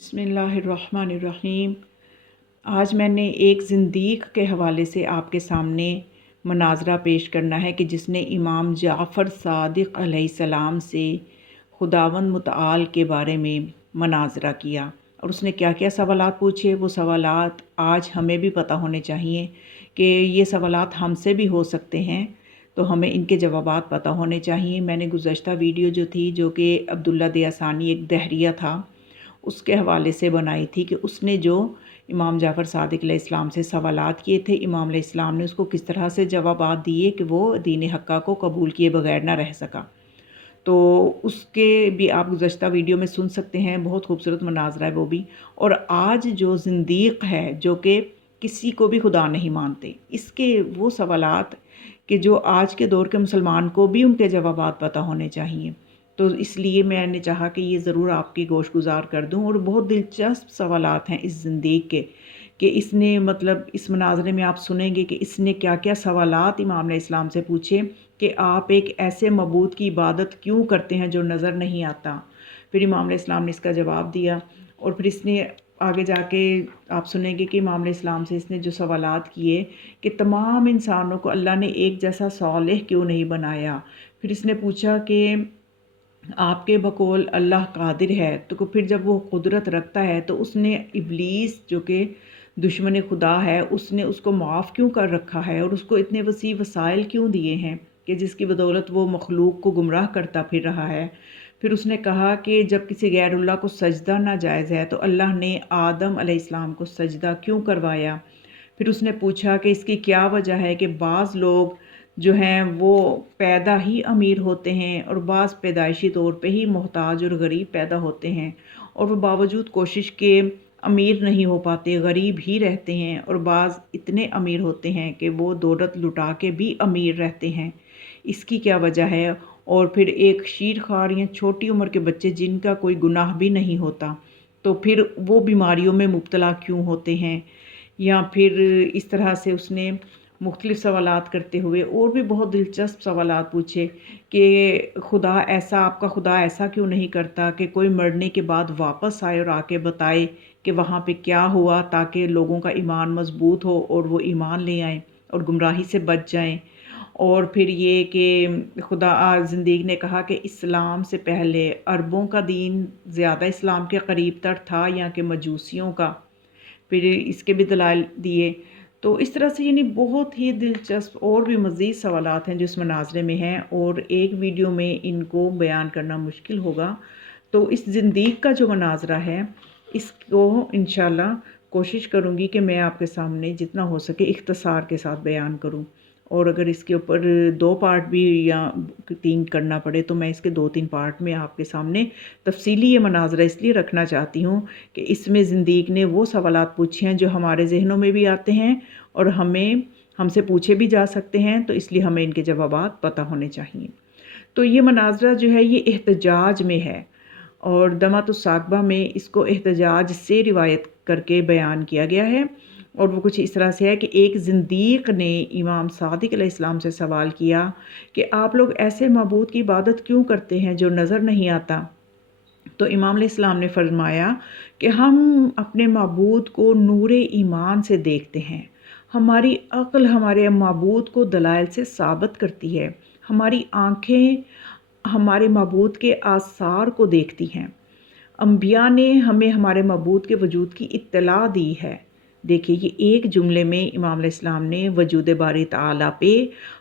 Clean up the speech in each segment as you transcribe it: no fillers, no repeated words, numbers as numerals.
बिस्मिल्लाहिर्रहमानिर्रहीम। आज मैंने एक ज़िंदीक़ के हवाले से आपके सामने मनाज़रा पेश करना है कि जिसने इमाम जाफ़र सादिक़ अलैहिस्सलाम से खुदावंद मुतआल के बारे में मनाज़रा किया और उसने क्या क्या सवालात पूछे। वो सवालात आज हमें भी पता होने चाहिए कि ये सवालात हमसे भी हो सकते हैं, तो हमें इनके जवाबात पता होने चाहिए। मैंने गुज़श्ता वीडियो जो थी, जो कि अब्दुल्ला दियासानी एक दहरिया था, उसके हवाले से बनाई थी कि उसने जो इमाम जाफ़र सादिक़ अलैहिस्सलाम से सवालात किए थे, इमाम अलैहिस्सलाम ने उसको किस तरह से जवाबात दिए कि वो दीन हक़्क़ा को कबूल किए बगैर ना रह सका। तो उसके भी आप गुज़श्ता वीडियो में सुन सकते हैं, बहुत खूबसूरत मनाज़रा है वो भी। और आज जो ज़िंदीक़ है, जो कि किसी को भी खुदा नहीं मानते, इसके वो सवालात कि जो आज के दौर के मुसलमान को भी उनके जवाबात पता होने चाहिए। तो इसलिए मैंने चाहा कि ये ज़रूर आपकी गोशगुज़ार कर दूँ। और बहुत दिलचस्प सवालात हैं इस ज़िंदीक़ के कि इसने मतलब इस मनाज़रे में आप सुनेंगे कि इसने क्या-क्या सवालात इमाम अलैहिस्सलाम से पूछे कि आप एक ऐसे मबूद की इबादत क्यों करते हैं जो नज़र नहीं आता। फिर इमाम अलैहिस्सलाम ने इसका जवाब दिया और फिर इसने आगे जाके आप सुनेंगे कि इमाम अलैहिस्सलाम से इसने जो सवालात किए कि तमाम इंसानों को अल्लाह ने एक जैसा सालेह क्यों नहीं बनाया। फिर इसने पूछा कि आपके बकौल अल्लाह कादिर है, तो फिर जब वो कुदरत रखता है तो उसने इब्लीस जो कि दुश्मन खुदा है, उसने उसको माफ़ क्यों कर रखा है और उसको इतने वसी वसाइल क्यों दिए हैं कि जिसकी बदौलत वो मखलूक को गुमराह करता फिर रहा है। फिर उसने कहा कि जब किसी गैरुल्लाह को सजदा नाजायज़ है तो अल्लाह ने आदम अलैहिस्सलाम को सजदा क्यों करवाया। फिर उसने पूछा कि इसकी क्या वजह है कि बाज़ लोग जो हैं वो पैदा ही अमीर होते हैं और बाज़ पैदाइशी तौर पे ही मोहताज और गरीब पैदा होते हैं और वो बावजूद कोशिश के अमीर नहीं हो पाते, गरीब ही रहते हैं। और बाज़ इतने अमीर होते हैं कि वो दौलत लुटा के भी अमीर रहते हैं, इसकी क्या वजह है। और फिर एक शीरख्वार या छोटी उम्र के बच्चे जिनका कोई गुनाह भी नहीं होता, तो फिर वो बीमारियों में मुब्तला क्यों होते हैं। या फिर इस तरह से उसने मुख्तलिफ़ सवालात करते हुए और भी बहुत दिलचस्प सवालात पूछे कि खुदा ऐसा, आपका खुदा ऐसा क्यों नहीं करता कि कोई मरने के बाद वापस आए और आके बताए कि वहाँ पे क्या हुआ, ताकि लोगों का ईमान मज़बूत हो और वो ईमान ले आएँ और गुमराही से बच जाएँ। और फिर ये कि खुदा ज़िंदीक़ ने कहा कि इस्लाम से पहले अरबों का दीन ज़्यादा इस्लाम के करीब तर था या कि मजूसियों का। फिर इसके भी दलाइल दिए। तो इस तरह से यानी बहुत ही दिलचस्प और भी मज़ीद सवालात हैं जो इस मनाज़रे में हैं और एक वीडियो में इनको बयान करना मुश्किल होगा। तो इस ज़िंदीक़ का जो मनाज़रा है, इसको इंशाअल्लाह कोशिश करूँगी कि मैं आपके सामने जितना हो सके इख्तिसार के साथ बयान करूँ। और अगर इसके ऊपर 2 पार्ट भी या 3 करना पड़े तो मैं इसके 2-3 पार्ट में आपके सामने तफ़सीली ये मनाज़रा इसलिए रखना चाहती हूँ कि इसमें ज़िंदीक़ ने वो सवालात पूछे हैं जो हमारे ज़हनों में भी आते हैं और हमसे पूछे भी जा सकते हैं, तो इसलिए हमें इनके जवाबात पता होने चाहिए। तो ये मनाज़रा जो है ये एहतजाज में है और दमातुस साक़बा में इसको एहतजाज से रिवायत करके बयान किया गया है। और वो कुछ इस तरह से है कि एक ज़िंदीक़ ने इमाम सादिक़ अलैहिस्सलाम से सवाल किया कि आप लोग ऐसे माबूद की इबादत क्यों करते हैं जो नज़र नहीं आता। तो इमाम अलैहिस्सलाम ने फरमाया कि हम अपने माबूद को नूरे ईमान से देखते हैं, हमारी अक्ल हमारे माबूद को दलाइल से साबित करती है, हमारी आँखें हमारे माबूद के आसार को देखती हैं, अंबिया ने हमें हमारे माबूद के वजूद की इत्तला दी है। देखिए, ये एक जुमले में इमाम अलैहिस्सलाम ने वजूद बारी ताला पे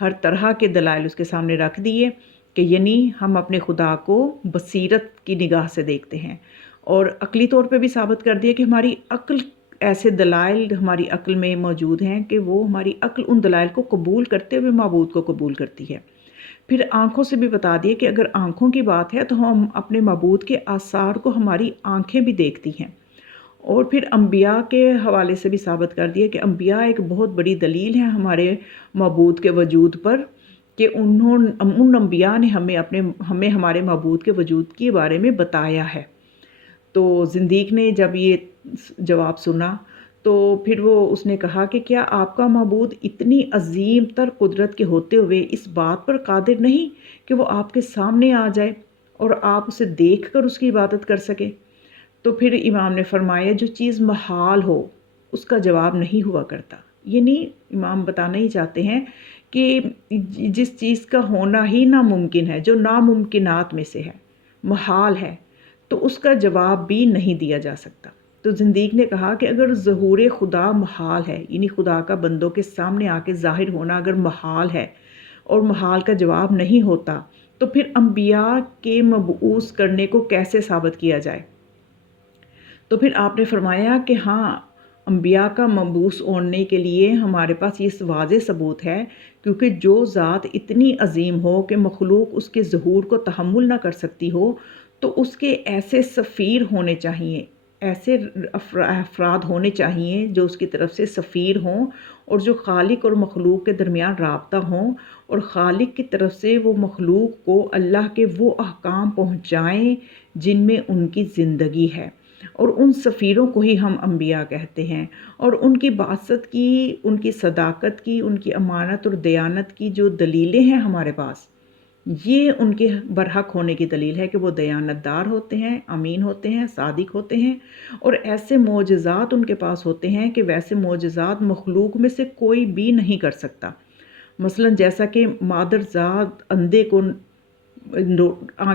हर तरह के दलाइल उसके सामने रख दिए कि यानी हम अपने खुदा को बसीरत की निगाह से देखते हैं और अक़ली तौर पे भी साबित कर दिया कि हमारी अक्ल, ऐसे दलाइल हमारी अक्ल में मौजूद हैं कि वो हमारी अक्ल उन दलाइल को कबूल करते हुए माबूद को कबूल करती है। फिर आँखों से भी बता दिया कि अगर आँखों की बात है तो हम अपने माबूद के आसार को हमारी आँखें भी देखती हैं। और फिर अंबिया के हवाले से भी साबित कर दिया कि अंबिया एक बहुत बड़ी दलील है हमारे माबूद के वजूद पर कि उन अंबिया ने हमें हमारे माबूद के वजूद के बारे में बताया है। तो ज़िंदीक़ ने जब ये जवाब सुना तो फिर उसने कहा कि क्या आपका माबूद इतनी अज़ीम तर कुदरत के होते हुए इस बात पर कादिर नहीं कि वो आपके सामने आ जाए और आप उसे देख कर उसकी इबादत कर सके। تو پھر امام نے فرمایا جو چیز محال ہو اس کا جواب نہیں ہوا کرتا، یعنی امام بتانا ہی چاہتے ہیں کہ جس چیز کا ہونا ہی ناممکن ہے، جو ناممکنات میں سے ہے، محال ہے، تو اس کا جواب بھی نہیں دیا جا سکتا۔ تو زندیق نے کہا کہ اگر ظہور خدا محال ہے، یعنی خدا کا بندوں کے سامنے آ کے ظاہر ہونا اگر محال ہے اور محال کا جواب نہیں ہوتا، تو پھر انبیاء کے مبعوث کرنے کو کیسے ثابت کیا جائے؟ تو پھر آپ نے فرمایا کہ ہاں، انبیاء کا مبعوث ہونے کے لیے ہمارے پاس یہ واضح ثبوت ہے، کیونکہ جو ذات اتنی عظیم ہو کہ مخلوق اس کے ظہور کو تحمل نہ کر سکتی ہو، تو اس کے ایسے سفیر ہونے چاہیے، ایسے افراد ہونے چاہیے جو اس کی طرف سے سفیر ہوں اور جو خالق اور مخلوق کے درمیان رابطہ ہوں، اور خالق کی طرف سے وہ مخلوق کو اللہ کے وہ احکام پہنچائیں جن میں ان کی زندگی ہے، اور ان سفیروں کو ہی ہم انبیاء کہتے ہیں۔ اور ان کی بعثت کی، ان کی صداقت کی، ان کی امانت اور دیانت کی جو دلیلیں ہیں ہمارے پاس، یہ ان کے برحق ہونے کی دلیل ہے کہ وہ دیانت دار ہوتے ہیں، امین ہوتے ہیں، صادق ہوتے ہیں، اور ایسے معجزات ان کے پاس ہوتے ہیں کہ ویسے معجزات مخلوق میں سے کوئی بھی نہیں کر سکتا۔ مثلا جیسا کہ مادر ذات اندھے کو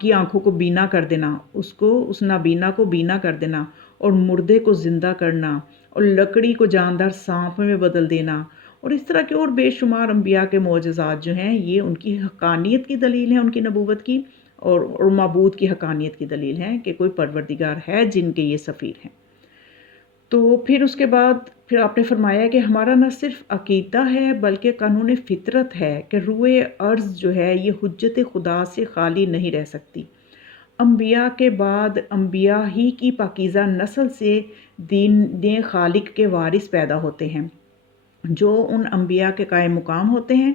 کی آنکھوں کو بینا کر دینا، اس نابینا کو بینا کر دینا، اور مردے کو زندہ کرنا، اور لکڑی کو جاندار سانپ میں بدل دینا، اور اس طرح کے اور بے شمار انبیاء کے معجزات جو ہیں، یہ ان کی حقانیت کی دلیل ہے، ان کی نبوت کی، اور معبود کی حقانیت کی دلیل ہے کہ کوئی پروردگار ہے جن کے یہ سفیر ہیں۔ تو پھر اس کے بعد پھر آپ نے فرمایا کہ ہمارا نہ صرف عقیدہ ہے بلکہ قانون فطرت ہے کہ روح ارض جو ہے یہ حجت خدا سے خالی نہیں رہ سکتی۔ انبیاء کے بعد انبیاء ہی کی پاکیزہ نسل سے دین خالق کے وارث پیدا ہوتے ہیں، جو ان انبیاء کے قائم مقام ہوتے ہیں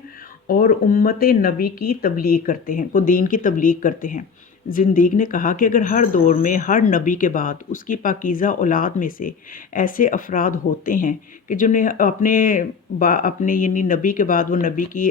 اور امت نبی کی تبلیغ کرتے ہیں، کو دین کی تبلیغ کرتے ہیں۔ زندیق نے کہا کہ اگر ہر دور میں ہر نبی کے بعد اس کی پاکیزہ اولاد میں سے ایسے افراد ہوتے ہیں کہ جنہیں اپنے یعنی نبی کے بعد وہ نبی کی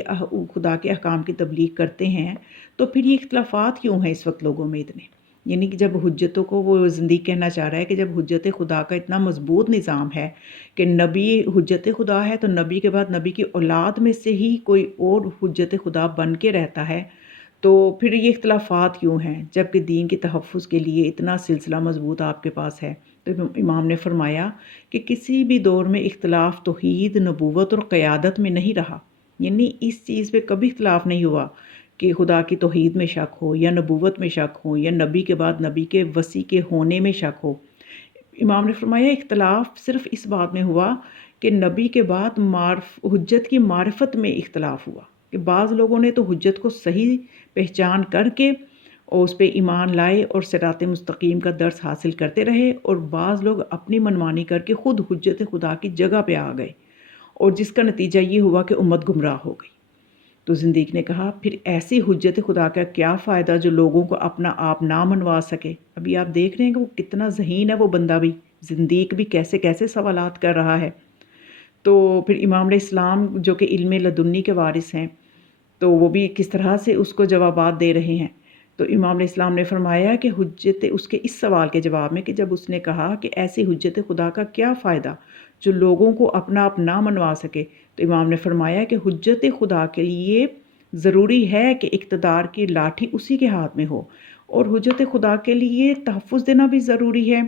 خدا کے احکام کی تبلیغ کرتے ہیں، تو پھر یہ اختلافات کیوں ہیں اس وقت لوگوں میں اتنے؟ یعنی کہ جب حجتوں کو، وہ زندیق کہنا چاہ رہا ہے کہ جب حجت خدا کا اتنا مضبوط نظام ہے کہ نبی حجت خدا ہے، تو نبی کے بعد نبی کی اولاد میں سے ہی کوئی اور حجت خدا بن کے رہتا ہے، تو پھر یہ اختلافات کیوں ہیں جبکہ دین کے تحفظ کے لیے اتنا سلسلہ مضبوط آپ کے پاس ہے؟ تو امام نے فرمایا کہ کسی بھی دور میں اختلاف توحید، نبوت اور قیادت میں نہیں رہا، یعنی اس چیز پہ کبھی اختلاف نہیں ہوا کہ خدا کی توحید میں شک ہو، یا نبوت میں شک ہو، یا نبی کے بعد نبی کے وصی کے ہونے میں شک ہو۔ امام نے فرمایا اختلاف صرف اس بات میں ہوا کہ نبی کے بعد حجت کی معرفت میں اختلاف ہوا، کہ بعض لوگوں نے تو حجت کو صحیح پہچان کر کے اور اس پہ ایمان لائے اور صراط مستقیم کا درس حاصل کرتے رہے، اور بعض لوگ اپنی منمانی کر کے خود حجت خدا کی جگہ پہ آ گئے، اور جس کا نتیجہ یہ ہوا کہ امت گمراہ ہو گئی۔ تو زندیق نے کہا پھر ایسی حجت خدا کا کیا فائدہ جو لوگوں کو اپنا آپ نہ منوا سکے؟ ابھی آپ دیکھ رہے ہیں کہ وہ کتنا ذہین ہے، وہ بندہ بھی، زندیق بھی کیسے کیسے سوالات کر رہا ہے۔ تو پھر امام علیہ السلام جو کہ علم لدنی کے وارث ہیں، تو وہ بھی کس طرح سے اس کو جوابات دے رہے ہیں۔ تو امام علیہ السلام نے فرمایا کہ اس کے اس سوال کے جواب میں کہ جب اس نے کہا کہ ایسی حجت خدا کا کیا فائدہ جو لوگوں کو اپنا آپ نہ منوا سکے، تو امام نے فرمایا کہ حجت خدا کے لیے ضروری ہے کہ اقتدار کی لاٹھی اسی کے ہاتھ میں ہو، اور حجت خدا کے لیے تحفظ دینا بھی ضروری ہے،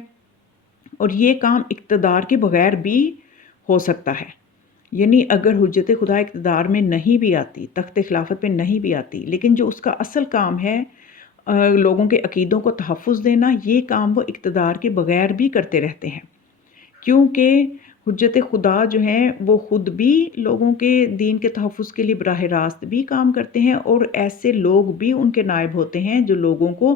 اور یہ کام اقتدار کے بغیر بھی ہو سکتا ہے۔ یعنی اگر حجت خدا اقتدار میں نہیں بھی آتی، تخت خلافت پہ نہیں بھی آتی، لیکن جو اس کا اصل کام ہے لوگوں کے عقیدوں کو تحفظ دینا، یہ کام وہ اقتدار کے بغیر بھی کرتے رہتے ہیں، کیونکہ حجت خدا جو ہیں وہ خود بھی لوگوں کے دین کے تحفظ کے لیے براہ راست بھی کام کرتے ہیں، اور ایسے لوگ بھی ان کے نائب ہوتے ہیں جو لوگوں کو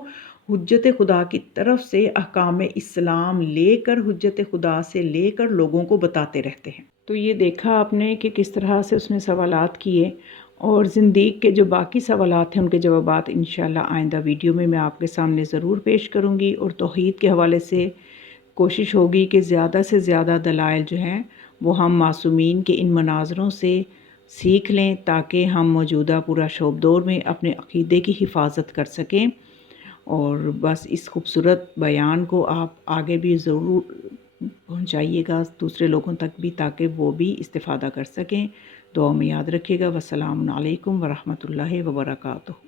حجت خدا کی طرف سے احکام اسلام لے کر، حجت خدا سے لے کر لوگوں کو بتاتے رہتے ہیں۔ تو یہ دیکھا آپ نے کہ کس طرح سے اس نے سوالات کیے، اور زندیق کے جو باقی سوالات ہیں ان کے جوابات انشاءاللہ آئندہ ویڈیو میں آپ کے سامنے ضرور پیش کروں گی، اور توحید کے حوالے سے کوشش ہوگی کہ زیادہ سے زیادہ دلائل جو ہیں وہ ہم معصومین کے ان مناظروں سے سیکھ لیں، تاکہ ہم موجودہ پورا شوب دور میں اپنے عقیدے کی حفاظت کر سکیں، اور بس اس خوبصورت بیان کو آپ آگے بھی ضرور پہنچائیے گا دوسرے لوگوں تک بھی، تاکہ وہ بھی استفادہ کر سکیں۔ دعا میں یاد رکھیے گا۔ والسلام علیکم ورحمۃ اللہ وبرکاتہ۔